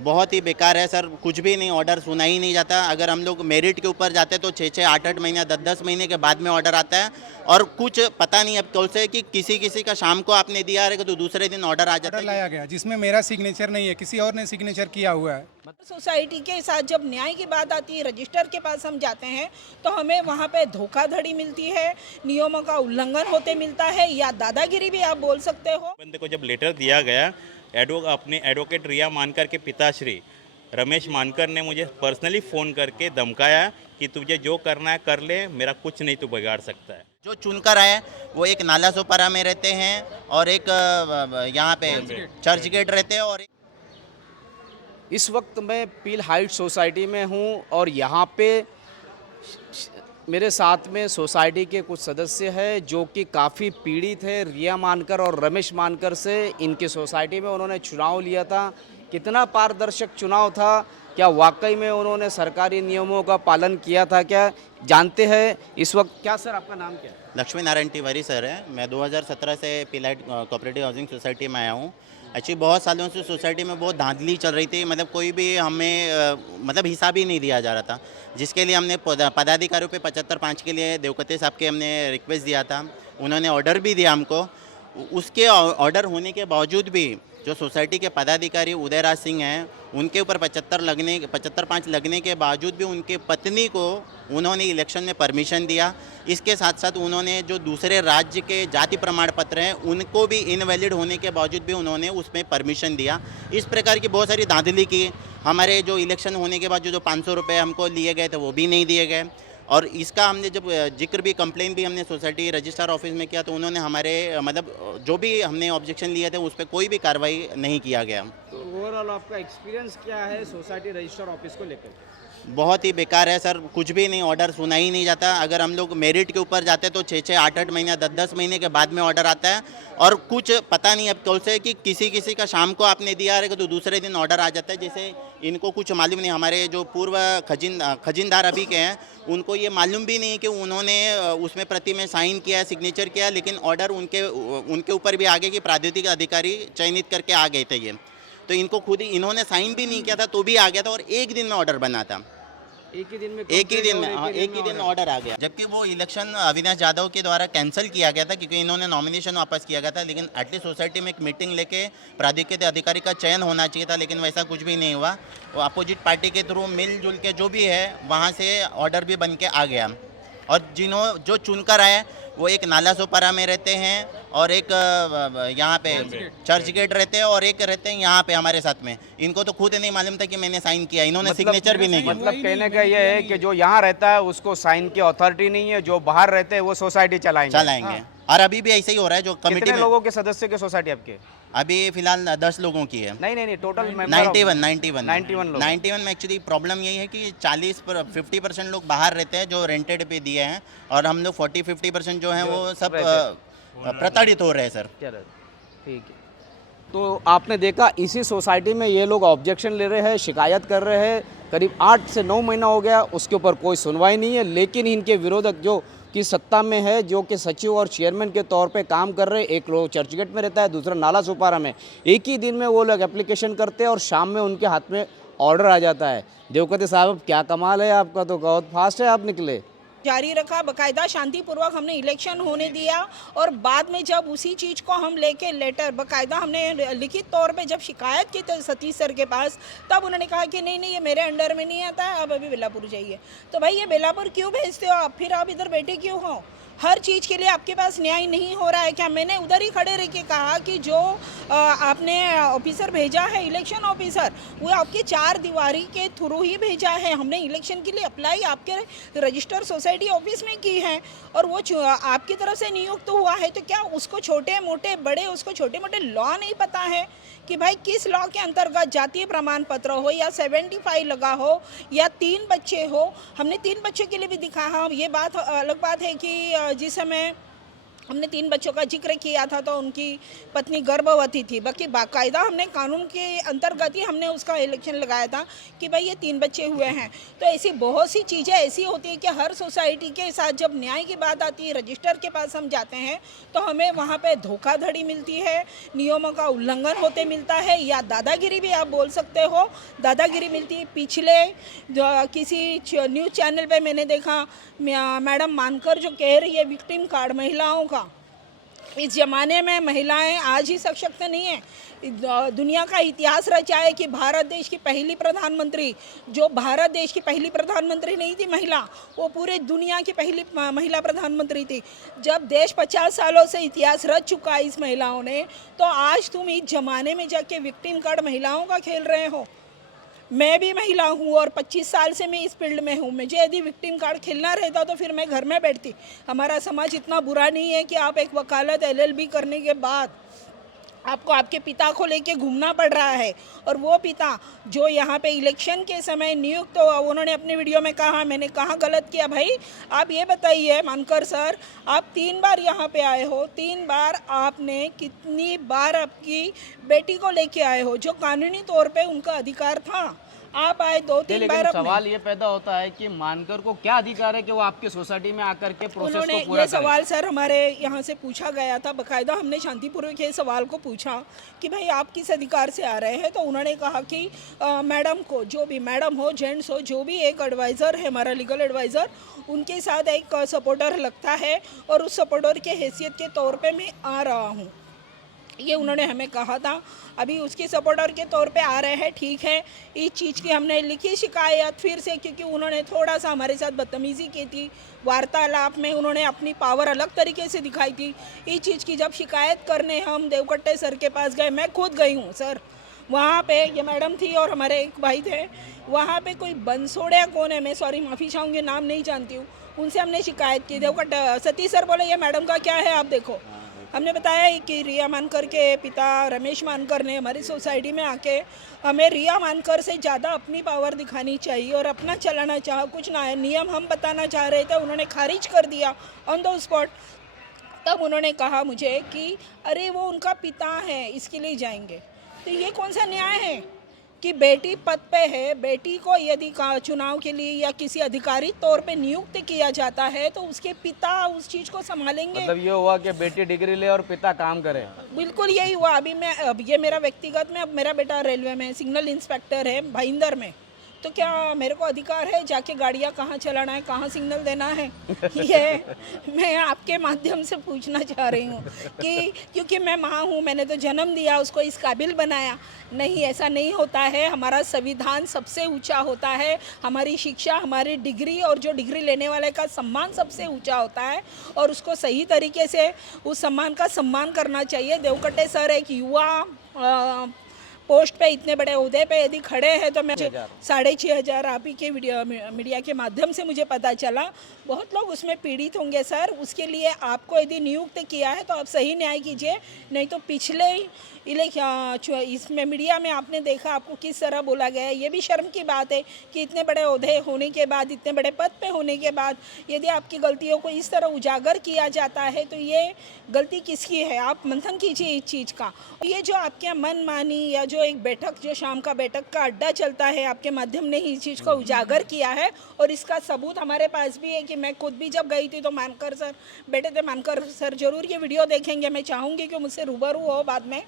बहुत ही बेकार है सर, कुछ भी नहीं, ऑर्डर सुना ही नहीं जाता। अगर हम लोग मेरिट के ऊपर जाते तो 6-6, 8-8 महीने, 10-10 महीने के बाद में ऑर्डर आता है। और कुछ पता नहीं अब कल से कि किसी का शाम को आपने दिया रहेगा तो दूसरे दिन ऑर्डर आ जाता ऑर्डर है। लाया गया जिसमें मेरा सिग्नेचर नहीं है, किसी और ने सिग्नेचर किया हुआ है। सोसाइटी के साथ जब न्याय की बात आती है, रजिस्टर के पास हम जाते हैं तो हमें वहाँ पे धोखाधड़ी मिलती है, नियमों का उल्लंघन होते मिलता है, या दादागिरी भी आप बोल सकते हो। बंदे को जब लेटर दिया गया, अपने एडवोकेट रिया मानकर के पिताश्री रमेश मानकर ने मुझे पर्सनली फ़ोन करके धमकाया कि तुझे जो करना है कर ले, मेरा कुछ नहीं तू बिगाड़ सकता है। जो चुनकर आए वो एक नाला सोपारा में रहते हैं और एक यहाँ पे चर्च गेट रहते हैं। और इस वक्त मैं पील हाइट सोसाइटी में हूँ और यहाँ पे मेरे साथ में सोसाइटी के कुछ सदस्य हैं जो कि काफ़ी पीड़ित है। रिया मानकर और रमेश मानकर से इनकी सोसाइटी में उन्होंने चुनाव लिया था। कितना पारदर्शक चुनाव था, क्या वाकई में उन्होंने सरकारी नियमों का पालन किया था, क्या जानते हैं इस वक्त। क्या सर आपका नाम क्या है? लक्ष्मी नारायण तिवारी सर है। मैं 2017 से पीलाइट कोऑपरेटिव हाउसिंग सोसाइटी में आया हूँ। एक्चुअली बहुत सालों से सोसाइटी में बहुत धांधली चल रही थी, मतलब कोई भी हमें मतलब हिसाब ही नहीं दिया जा रहा था, जिसके लिए हमने पदाधिकारियों पे 75-5 के लिए देवकते साहब के हमने रिक्वेस्ट दिया था। उन्होंने ऑर्डर भी दिया हमको। उसके ऑर्डर होने के बावजूद भी जो सोसाइटी के पदाधिकारी उदयराज सिंह हैं, उनके ऊपर 75-5 लगने के बावजूद भी उनके पत्नी को उन्होंने इलेक्शन में परमिशन दिया। इसके साथ साथ उन्होंने जो दूसरे राज्य के जाति प्रमाण पत्र हैं उनको भी इनवैलिड होने के बावजूद भी उन्होंने उसमें परमिशन दिया। इस प्रकार की बहुत सारी धांधली की। हमारे जो इलेक्शन होने के बाद जो 500 रुपये हमको लिए गए थे वो भी नहीं दिए गए। और इसका हमने जब जिक्र भी, कंप्लेन भी हमने सोसाइटी रजिस्ट्रार ऑफिस में किया तो उन्होंने हमारे मतलब जो भी हमने ऑब्जेक्शन लिए थे उस पर कोई भी कार्रवाई नहीं किया गया। तो ओवरऑल आपका एक्सपीरियंस क्या है सोसाइटी रजिस्टर ऑफिस को लेकर? बहुत ही बेकार है सर, कुछ भी नहीं, ऑर्डर सुना ही नहीं जाता। अगर हम लोग मेरिट के ऊपर जाते तो 6-6, 8-8 महीने, 10-10 महीने के बाद में ऑर्डर आता है। और कुछ पता नहीं अब कल से कि किसी का शाम को आपने दिया रहेगा तो दूसरे दिन ऑर्डर आ जाता है। जैसे इनको कुछ मालूम नहीं, हमारे जो पूर्व खजिनदार अभी के हैं उनको ये मालूम भी नहीं कि उन्होंने उसमें प्रति में साइन किया है, सिग्नेचर किया है, लेकिन ऑर्डर उनके ऊपर भी आ गया कि प्राधिकृत अधिकारी चयनित करके आ गए थे ये। तो इनको खुद ही इन्होंने साइन भी नहीं किया था तो भी आ गया था और एक दिन में ऑर्डर बना था। एक ही दिन में एक ही दिन ऑर्डर आ गया। जबकि वो इलेक्शन अविनाश यादव के द्वारा कैंसिल किया गया था क्योंकि इन्होंने नॉमिनेशन वापस किया गया था। लेकिन एटलीस्ट सोसाइटी में एक मीटिंग लेके प्राधिकृत अधिकारी का चयन होना चाहिए था, लेकिन वैसा कुछ भी नहीं हुआ। वो अपोजिट पार्टी के थ्रू मिलजुल के जो भी है वहाँ से ऑर्डर भी बन के आ गया। और जो चुनकर आए वो एक नाला सोपारा में रहते हैं और एक यहाँ पे चर्च गेट रहते हैं और एक रहते हैं यहाँ पे हमारे साथ में। इनको तो खुद नहीं मालूम था कि मैंने साइन किया, इन्होंने सिग्नेचर भी नहीं किया। मतलब कहने का ये है कि जो यहाँ रहता है उसको साइन की अथॉरिटी नहीं है, जो बाहर रहते हैं वो सोसाइटी चलाएंगे। और अभी भी ऐसे ही हो रहा है। जो कमेटी कितने में लोगों के सदस्य के सोसाइटी आपके? अभी फिलहाल 10 लोगों की है। नहीं टोटल 91 लोग। 91 में एक्चुअली प्रॉब्लम यही है कि 50% लोग बाहर रहते हैं जो रेंटेड पे दिए हैं, और हम लोग 40-50% जो हैं वो सब प्रताड़ित हो रहे हैं सर। ठीक है। तो आपने देखा इसी सोसाइटी में ये लोग ऑब्जेक्शन ले रहे हैं, शिकायत कर रहे हैं। करीब 8 से 9 महीना हो गया, उसके ऊपर कोई सुनवाई नहीं है। लेकिन इनके विरोधक जो कि सत्ता में है, जो कि सचिव और चेयरमैन के तौर पे काम कर रहे हैं, एक लोग चर्चगेट में रहता है, दूसरा नाला सुपारा में, एक ही दिन में वो लोग एप्लीकेशन करते हैं और शाम में उनके हाथ में ऑर्डर आ जाता है। देवकते साहब क्या कमाल है आपका, तो बहुत फास्ट है आप निकले। जारी रखा, बकायदा शांतिपूर्वक हमने इलेक्शन होने दिया। और बाद में जब उसी चीज़ को हम लेके लेटर बकायदा हमने लिखित तौर पे जब शिकायत की थी सतीश सर के पास, तब उन्होंने कहा कि नहीं ये मेरे अंडर में नहीं आता है, आप अभी बेलापुर जाइए। तो भाई ये बेलापुर क्यों भेजते हो आप, फिर आप इधर बैठे क्यों हो? हर चीज़ के लिए आपके पास न्याय नहीं हो रहा है क्या? मैंने उधर ही खड़े रह के कहा कि जो आपने ऑफिसर भेजा है, इलेक्शन ऑफिसर, वो आपके 4 दीवारी के थ्रू ही भेजा है। हमने इलेक्शन के लिए अप्लाई आपके रजिस्टर सोसाइटी ऑफिस में की है और वो आपकी तरफ से नियुक्त हुआ है। तो क्या उसको छोटे मोटे लॉ नहीं पता है कि भाई किस लॉ के अंतर्गत जातीय प्रमाण पत्र हो या 75 लगा हो या 3 बच्चे हो? हमने 3 बच्चों के लिए भी दिखा। हाँ, ये बात अलग बात है कि जिस समय हमने 3 बच्चों का जिक्र किया था तो उनकी पत्नी गर्भवती थी। बाकी बाकायदा हमने कानून के अंतर्गत ही हमने उसका इलेक्शन लगाया था कि भाई ये 3 बच्चे हुए हैं। तो ऐसी बहुत सी चीज़ें ऐसी होती है कि हर सोसाइटी के साथ जब न्याय की बात आती है, रजिस्टर के पास हम जाते हैं तो हमें वहाँ पे धोखाधड़ी मिलती है, नियमों का उल्लंघन होते मिलता है, या दादागिरी भी आप बोल सकते हो, दादागिरी मिलती है। पिछले किसी न्यूज़ चैनल पे मैंने देखा मैडम मानकर जो कह रही है विक्टिम कार्ड महिलाओं का, इस ज़माने में महिलाएं आज ही सशक्त नहीं है। दुनिया का इतिहास रचा है कि भारत देश की पहली प्रधानमंत्री, जो भारत देश की पहली प्रधानमंत्री नहीं थी महिला, वो पूरे दुनिया की पहली महिला प्रधानमंत्री थी। जब देश 50 सालों से इतिहास रच चुका है इस महिलाओं ने, तो आज तुम इस ज़माने में जाके विक्टिम कार्ड महिलाओं का खेल रहे हो। मैं भी महिला हूँ और 25 साल से मैं इस फील्ड में हूँ। मुझे यदि विक्टिम कार्ड खेलना रहता तो फिर मैं घर में बैठती। हमारा समाज इतना बुरा नहीं है कि आप एक वकालत LLB करने के बाद आपको आपके पिता को लेके घूमना पड़ रहा है। और वो पिता जो यहाँ पे इलेक्शन के समय नियुक्त तो उन्होंने अपने वीडियो में कहा, मैंने कहा गलत किया भाई, आप ये बताइए मानकर सर, आप 3 बार यहाँ पे आए हो, 3 बार आपने कितनी बार आपकी बेटी को लेके आए हो, जो कानूनी तौर पे उनका अधिकार था। आप आए 2-3 बार। लेकिन सवाल ये पैदा होता है कि मानकर को क्या अधिकार है कि वो आपकी सोसाइटी में आकर के प्रोसेस उन्होंने को पूरा ये सवाल सर हमारे यहाँ से पूछा गया था, बकायदा हमने शांतिपूर्वक ये सवाल को पूछा कि भाई आप किस अधिकार से आ रहे हैं। तो उन्होंने कहा कि मैडम को, जो भी मैडम हो जेंट्स हो, जो भी एक एडवाइज़र है हमारा लीगल एडवाइज़र, उनके साथ एक सपोर्टर लगता है और उस सपोर्टर के हैसियत के तौर पे मैं आ रहा हूँ, ये उन्होंने हमें कहा था। अभी उसके सपोर्टर के तौर पे आ रहे हैं, ठीक है। इस चीज़ की हमने लिखी शिकायत फिर से, क्योंकि उन्होंने थोड़ा सा हमारे साथ बदतमीज़ी की थी, वार्तालाप में उन्होंने अपनी पावर अलग तरीके से दिखाई थी। इस चीज़ की जब शिकायत करने हम देवकट्टे सर के पास गए, मैं खुद गई हूँ सर, वहाँ पे ये मैडम थी और हमारे एक भाई थे, वहाँ पे कोई बंसोड़िया कौन है, मैं सॉरी माफ़ी चाहूँगी, नाम नहीं जानती हूँ, उनसे हमने शिकायत की। देवकट्टा सतीश सर बोले ये मैडम का क्या है आप देखो। हमने बताया कि रिया मानकर के पिता रमेश मानकर ने हमारी सोसाइटी में आके हमें रिया मानकर से ज़्यादा अपनी पावर दिखानी चाहिए और अपना चलाना चाहा, कुछ ना है, नियम हम बताना चाह रहे थे, उन्होंने खारिज कर दिया ऑन द स्पॉट। तब उन्होंने कहा मुझे कि अरे वो उनका पिता है इसके लिए जाएंगे। तो ये कौन सा न्याय है कि बेटी पद पे है, बेटी को यदि चुनाव के लिए या किसी अधिकारिक तौर पे नियुक्त किया जाता है तो उसके पिता उस चीज़ को संभालेंगे। मतलब ये हुआ कि बेटी डिग्री ले और पिता काम करे। बिल्कुल यही हुआ। अब ये मेरा व्यक्तिगत में, अब मेरा बेटा रेलवे में सिग्नल इंस्पेक्टर है भाईंदर में, तो क्या मेरे को अधिकार है जाके गाड़ियाँ कहाँ चलाना है, कहाँ सिग्नल देना है? ये मैं आपके माध्यम से पूछना चाह रही हूँ कि क्योंकि मैं माँ हूँ, मैंने तो जन्म दिया, उसको इस काबिल बनाया। नहीं, ऐसा नहीं होता है। हमारा संविधान सबसे ऊंचा होता है, हमारी शिक्षा, हमारी डिग्री और जो डिग्री लेने वाले का सम्मान सबसे ऊंचा होता है और उसको सही तरीके से उस सम्मान का सम्मान करना चाहिए। देवकट्टे सर एक युवा पोस्ट पे इतने बड़े ओहदे पे यदि खड़े हैं तो मैं 6,500 आप ही के मीडिया के माध्यम से मुझे पता चला, बहुत लोग उसमें पीड़ित होंगे सर। उसके लिए आपको यदि नियुक्त किया है तो आप सही न्याय कीजिए, नहीं तो पिछले इसमें मीडिया में आपने देखा आपको किस तरह बोला गया है। ये भी शर्म की बात है कि इतने बड़े ओहदे होने के बाद, इतने बड़े पद पे होने के बाद यदि आपकी गलतियों को इस तरह उजागर किया जाता है तो ये गलती किसकी है? आप मंथन कीजिए इस चीज़ का। ये जो आपके मनमानी या जो एक बैठक, जो शाम का बैठक का अड्डा चलता है, आपके माध्यम ने ही इस चीज़ को उजागर किया है और इसका सबूत हमारे पास भी है कि मैं खुद भी जब गई थी तो मानकर सर बैठे थे। मानकर सर जरूर ये वीडियो देखेंगे, मैं चाहूँगी कि मुझसे रूबरू हो बाद में।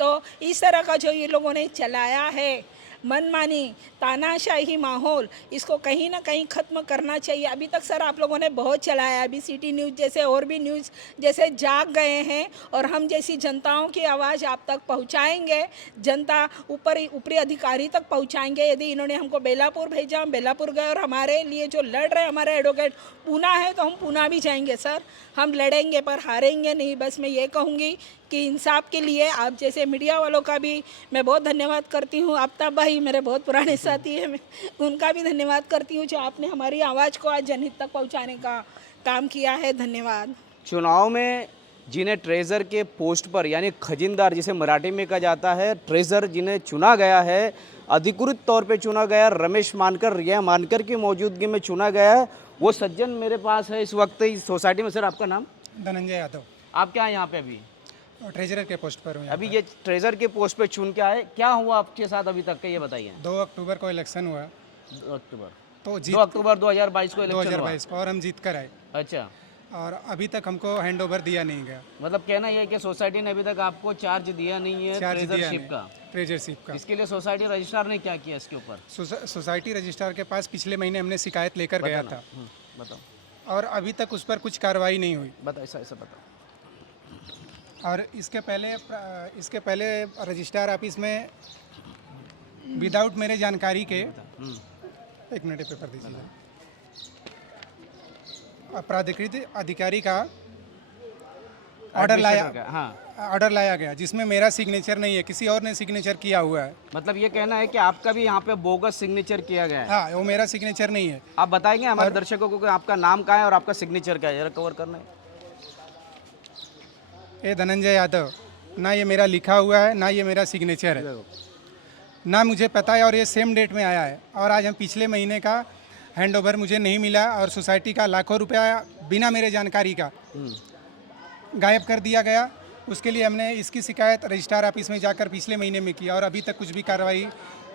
तो इस तरह का जो ये लोगों ने चलाया है मनमानी, तानाशाही माहौल, इसको कहीं ना कहीं ख़त्म करना चाहिए। अभी तक सर आप लोगों ने बहुत चलाया, अभी सिटी न्यूज़ जैसे और भी न्यूज़ जैसे जाग गए हैं और हम जैसी जनताओं की आवाज़ आप तक पहुंचाएंगे, जनता ऊपरी अधिकारी तक पहुंचाएंगे। यदि इन्होंने हमको बेलापुर भेजा, हम बेलापुर गए और हमारे लिए जो लड़ रहे हमारे एडवोकेट पूना है तो हम पूना भी जाएंगे सर, हम लड़ेंगे पर हारेंगे नहीं। बस मैं ये कहूँगी कि इंसाफ के लिए आप जैसे मीडिया वालों का भी मैं बहुत धन्यवाद करती हूँ। आफ्ताब भाई मेरे बहुत पुराने साथी हैं, मैं उनका भी धन्यवाद करती हूँ जो आपने हमारी आवाज़ को आज जनहित तक पहुँचाने का काम किया है। धन्यवाद। चुनाव में जिन्हें ट्रेजर के पोस्ट पर, यानी खजिनदार जिसे मराठी में कहा जाता है, ट्रेजर जिन्हें चुना गया है, अधिकृत तौर पे चुना गया, रमेश मानकर, रिया मानकर की मौजूदगी में चुना गया है। वो सज्जन मेरे पास है इस वक्त इस सोसाइटी में। सर आपका नाम? धनंजय यादव। आप क्या हैं यहाँ पे अभी? और ट्रेजरर के पोस्ट पर हूँ यहाँ अभी पर। ये ट्रेजर के पोस्ट पे चुन के आए, क्या हुआ आपके साथ अभी तक का ये बताइए। 2 अक्टूबर को इलेक्शन हुआ 2 अक्टूबर तो 2 अक्टूबर 2022 को इलेक्शन हुआ। 2022 को, और हम जीत कर आए, अच्छा, और अभी तक हमको हैंड ओवर दिया नहीं गया, मतलब कहना ये है कि सोसाइटी ने अभी तक आपको चार्ज दिया नहीं है चार्ज दिया ट्रेजरशिप नहीं, का। ट्रेजरशिप का। इसके लिए सोसाइटी रजिस्ट्रार ने क्या किया इसके ऊपर? सोसाइटी रजिस्ट्रार के पास पिछले महीने हमने शिकायत लेकर गया था, बताओ और अभी तक उस पर कुछ कार्रवाई नहीं हुई। बताओ, ऐसा ऐसा बताओ। और इसके पहले रजिस्ट्रार ऑफिस में विदाउट मेरे जानकारी के, एक मिनट पेपर दीजिए, प्राधिकृत अधिकारी का ऑर्डर लाया गया जिसमें मेरा सिग्नेचर नहीं है, किसी और ने सिग्नेचर किया हुआ है। मतलब ये कहना है कि आपका भी यहाँ पे बोगस सिग्नेचर किया गया है। हाँ, वो मेरा सिग्नेचर नहीं है। आप बताएंगे हमारे दर्शकों को कि आपका नाम कहाँ है और आपका सिग्नेचर क्या है, जरा कवर करना है। ए धनंजय यादव, ना ये मेरा लिखा हुआ है, ना ये मेरा सिग्नेचर है, ना मुझे पता है, और ये सेम डेट में आया है। और आज हम पिछले महीने का हैंड ओवर मुझे नहीं मिला, और सोसाइटी का लाखों रुपया बिना मेरे जानकारी का गायब कर दिया गया। उसके लिए हमने इसकी शिकायत रजिस्ट्रार ऑफिस में जाकर पिछले महीने में की, और अभी तक कुछ भी कार्रवाई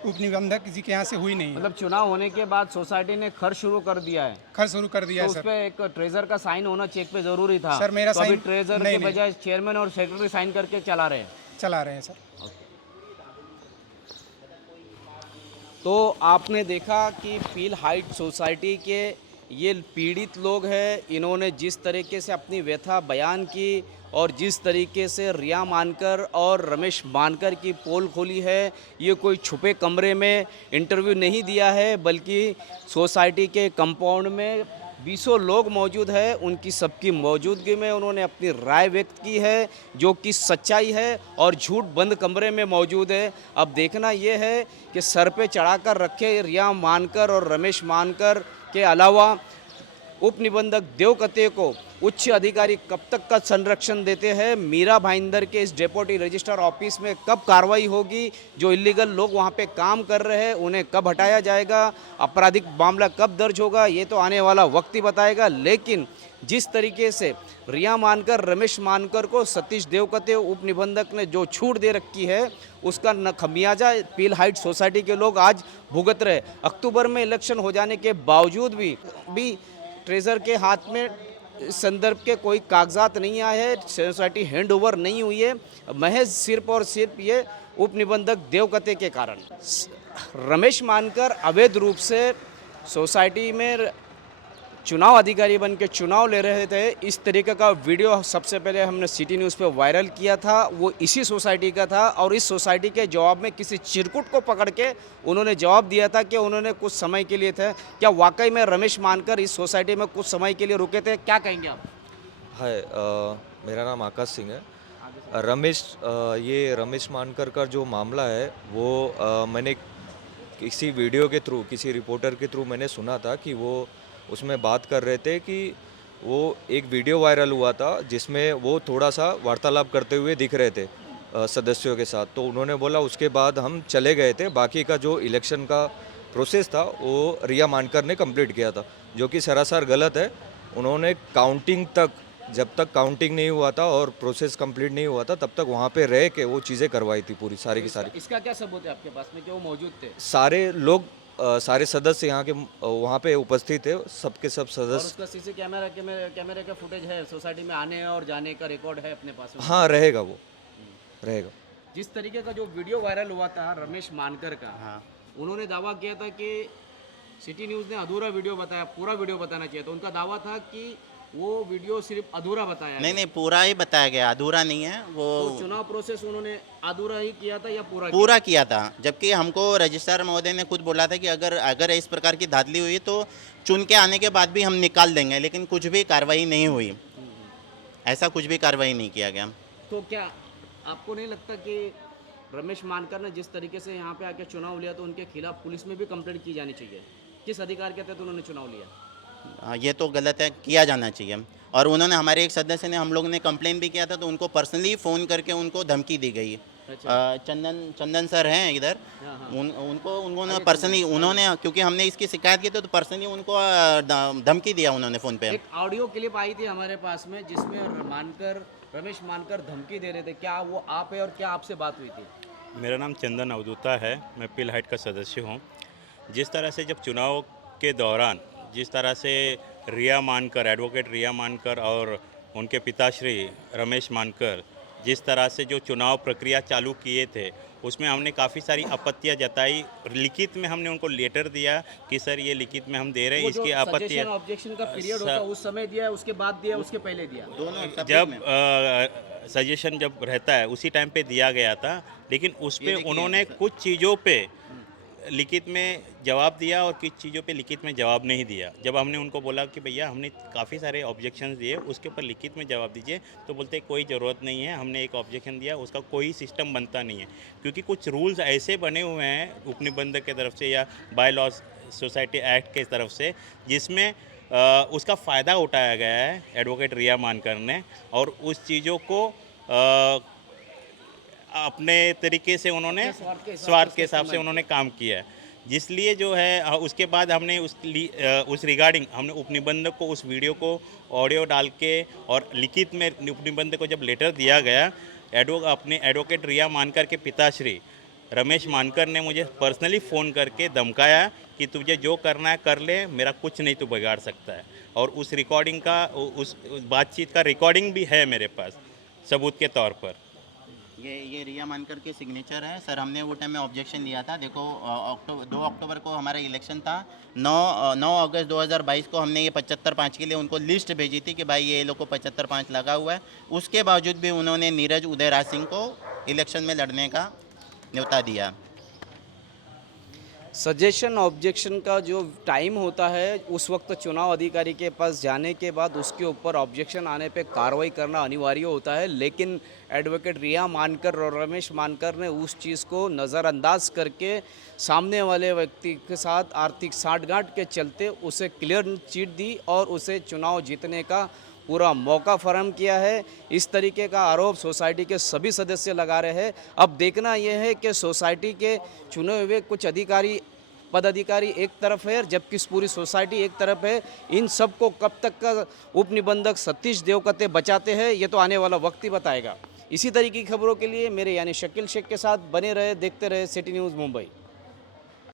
उप निबंधक जी के यहाँ से हुई नहीं है। मतलब चुनाव होने के बाद सोसाइटी ने खर्च शुरू कर दिया है, खर्च शुरू कर दिया तो है उस सर। पे एक ट्रेजर का साइन होना चेक पे जरूरी था। सर, मेरा तो अभी साइन ट्रेजर नहीं, के बजाय चेयरमैन और सेक्रेटरी साइन करके चला रहे हैं। चला रहे हैं सर। तो आपने देखा कि पील हाइट सोसाइटी के ये पीड़ित लोग हैं, इन्होंने जिस तरीके से अपनी व्यथा बयान की और जिस तरीके से रिया मानकर और रमेश मानकर की पोल खोली है, ये कोई छुपे कमरे में इंटरव्यू नहीं दिया है, बल्कि सोसाइटी के कंपाउंड में 20 लोग मौजूद है, उनकी सबकी मौजूदगी में उन्होंने अपनी राय व्यक्त की है, जो कि सच्चाई है, और झूठ बंद कमरे में मौजूद है। अब देखना ये है कि सर पे चढ़ाकर रखे रिया मानकर और रमेश मानकर के अलावा उप निबंधक देवकते को उच्च अधिकारी कब तक का संरक्षण देते हैं, मीरा भाईंदर के इस डेप्यूटी रजिस्ट्रार ऑफिस में कब कार्रवाई होगी, जो इलीगल लोग वहां पे काम कर रहे हैं उन्हें कब हटाया जाएगा, आपराधिक मामला कब दर्ज होगा, ये तो आने वाला वक्त ही बताएगा। लेकिन जिस तरीके से रिया मानकर रमेश मानकर को सतीश देवकते उप निबंधक ने जो छूट दे रखी है, उसका न खमियाजा पील हाइट सोसाइटी के लोग आज भुगत रहे। अक्टूबर में इलेक्शन हो जाने के बावजूद भी ट्रेजर के हाथ में इस संदर्भ के कोई कागजात नहीं आए हैं, सोसाइटी हैंड ओवर नहीं हुई है, महज सिर्फ और सिर्फ ये उप निबंधक देवकते के कारण। रमेश मानकर अवैध रूप से सोसाइटी में चुनाव अधिकारी बन के चुनाव ले रहे थे, इस तरीके का वीडियो सबसे पहले हमने सिटी न्यूज़ पे वायरल किया था, वो इसी सोसाइटी का था। और इस सोसाइटी के जवाब में किसी चिरकुट को पकड़ के उन्होंने जवाब दिया था कि उन्होंने कुछ समय के लिए थे। क्या वाकई में रमेश मानकर इस सोसाइटी में कुछ समय के लिए रुके थे, क्या कहेंगे आप? हाय, मेरा नाम आकाश सिंह है। ये रमेश मानकर का जो मामला है वो मैंने किसी वीडियो के थ्रू, किसी रिपोर्टर के थ्रू मैंने सुना था कि वो उसमें बात कर रहे थे कि वो एक वीडियो वायरल हुआ था जिसमें वो थोड़ा सा वार्तालाप करते हुए दिख रहे थे सदस्यों के साथ। तो उन्होंने बोला उसके बाद हम चले गए थे, बाकी का जो इलेक्शन का प्रोसेस था वो रिया मानकर ने कंप्लीट किया था, जो कि सरासर गलत है। उन्होंने काउंटिंग तक, जब तक काउंटिंग नहीं हुआ था और प्रोसेस कंप्लीट नहीं हुआ था, तब तक वहाँ पे रह के वो चीज़ें करवाई थी पूरी सारी की सारी। इसका क्या सबूत है आपके पास में कि वो मौजूद थे? सारे लोग, सारे सदस्य यहाँ के वहाँ पे उपस्थित थे, सबके सब और सदस्य। उसका सीसी कैमरे का फुटेज है, सोसाइटी में आने और जाने का रिकॉर्ड है अपने पास में? हाँ, रहेगा, वो रहेगा। जिस तरीके का जो वीडियो वायरल हुआ था रमेश मानकर का, हाँ। उन्होंने दावा किया था कि सिटी न्यूज़ ने अधूरा वीडियो बताया, पूरा वीडियो बताना चाहिए था। उनका दावा था कि वो वीडियो सिर्फ अधूरा बताया नहीं नहीं, पूरा ही बताया गया, अधूरा नहीं है वो। तो चुनाव प्रोसेस उन्होंने अधूरा ही किया था या पूरा किया था, जबकि हमको रजिस्ट्रार महोदय ने खुद बोला था कि अगर इस प्रकार की धांधली हुई तो चुन के आने के बाद भी हम निकाल देंगे, लेकिन कुछ भी कार्रवाई नहीं हुई, ऐसा कुछ भी कार्रवाई नहीं किया गया। तो क्या आपको नहीं लगता कि रमेश मानकर ने जिस तरीके से यहाँ पे आके चुनाव लिया, तो उनके खिलाफ पुलिस में भी कंप्लेंट की जानी चाहिए? किस अधिकार के तहत उन्होंने चुनाव लिया? ये तो गलत है, किया जाना चाहिए। और उन्होंने, हमारे एक सदस्य ने, हम लोग ने कंप्लेन भी किया था, तो उनको पर्सनली फ़ोन करके उनको धमकी दी गई। चंदन सर हैं इधर, उन्होंने पर्सनली, क्योंकि हमने इसकी शिकायत की थी तो पर्सनली उनको धमकी दिया उन्होंने फ़ोन पे। एक ऑडियो क्लिप आई थी हमारे पास में जिसमें मानकर रमेश मानकर धमकी दे रहे थे, क्या वो आप है और क्या आपसे बात हुई थी? मेरा नाम चंदन अवधूता है, मैं पिल हाइट का सदस्य हूँ। जिस तरह से जब चुनाव के दौरान जिस तरह से रिया मानकर, एडवोकेट रिया मानकर और उनके पिताश्री रमेश मानकर जिस तरह से जो चुनाव प्रक्रिया चालू किए थे, उसमें हमने काफ़ी सारी आपत्तियां जताई। लिखित में हमने उनको लेटर दिया कि सर ये लिखित में हम दे रहे हैं, इसकी आपत्ति है। ऑब्जेक्शन का पीरियड होता है, उस समय दिया, उसके बाद दिया, उसके पहले दिया? दोनों जब सजेशन जब रहता है उसी टाइम पे दिया गया था, लेकिन उस पे उन्होंने कुछ चीज़ों पे लिखित में जवाब दिया और कुछ चीज़ों पे लिखित में जवाब नहीं दिया। जब हमने उनको बोला कि भैया हमने काफ़ी सारे ऑब्जेक्शंस दिए, उसके ऊपर लिखित में जवाब दीजिए, तो बोलते कोई ज़रूरत नहीं है, हमने एक ऑब्जेक्शन दिया, उसका कोई सिस्टम बनता नहीं है। क्योंकि कुछ रूल्स ऐसे बने हुए हैं उपनिबंधक के तरफ से या बाय लॉज सोसाइटी एक्ट के तरफ से, जिसमें उसका फ़ायदा उठाया गया है एडवोकेट रिया मानकर ने, और उस चीज़ों को अपने तरीके से उन्होंने स्वार्थ के हिसाब से उन्होंने काम किया है। जिसलिए जो है उसके बाद हमने उस रिगार्डिंग हमने उपनिबंधक को उस वीडियो को ऑडियो डाल के और लिखित में उपनिबंधक को जब लेटर दिया गया, अपने एडवोकेट रिया मानकर के पिताश्री रमेश मानकर ने मुझे पर्सनली फ़ोन करके धमकाया कि तुझे जो करना है कर ले, मेरा कुछ नहीं तू बिगाड़ सकता है। और उस रिकॉर्डिंग का उस बातचीत का रिकॉर्डिंग भी है मेरे पास सबूत के तौर पर। ये रिया मानकर के सिग्नेचर है सर। हमने वो टाइम में ऑब्जेक्शन दिया था। देखो 2 अक्टूबर को हमारा इलेक्शन था। 9 अगस्त 2022 को हमने ये 75-5 के लिए उनको लिस्ट भेजी थी कि भाई ये लोग को 75-5 लगा हुआ है। उसके बावजूद भी उन्होंने नीरज उदयराज सिंह को इलेक्शन में लड़ने का न्योता दिया। सजेशन ऑब्जेक्शन का जो टाइम होता है, उस वक्त चुनाव अधिकारी के पास जाने के बाद उसके ऊपर ऑब्जेक्शन आने पे कार्रवाई करना अनिवार्य होता है। लेकिन एडवोकेट रिया मानकर और रमेश मानकर ने उस चीज़ को नज़रअंदाज करके सामने वाले व्यक्ति के साथ आर्थिक साठगांठ के चलते उसे क्लियर चिट दी और उसे चुनाव जीतने का पूरा मौका फराहम किया है। इस तरीके का आरोप सोसाइटी के सभी सदस्य लगा रहे हैं। अब देखना यह है कि सोसाइटी के चुने हुए कुछ पदाधिकारी एक तरफ है, जबकि पूरी सोसाइटी एक तरफ है। इन सबको कब तक का उपनिबंधक सतीश देवकते बचाते हैं, ये तो आने वाला वक्त ही बताएगा। इसी तरीके की खबरों के लिए मेरे यानी शकील शेख के साथ बने रहे, देखते रहे सिटी न्यूज़ मुंबई।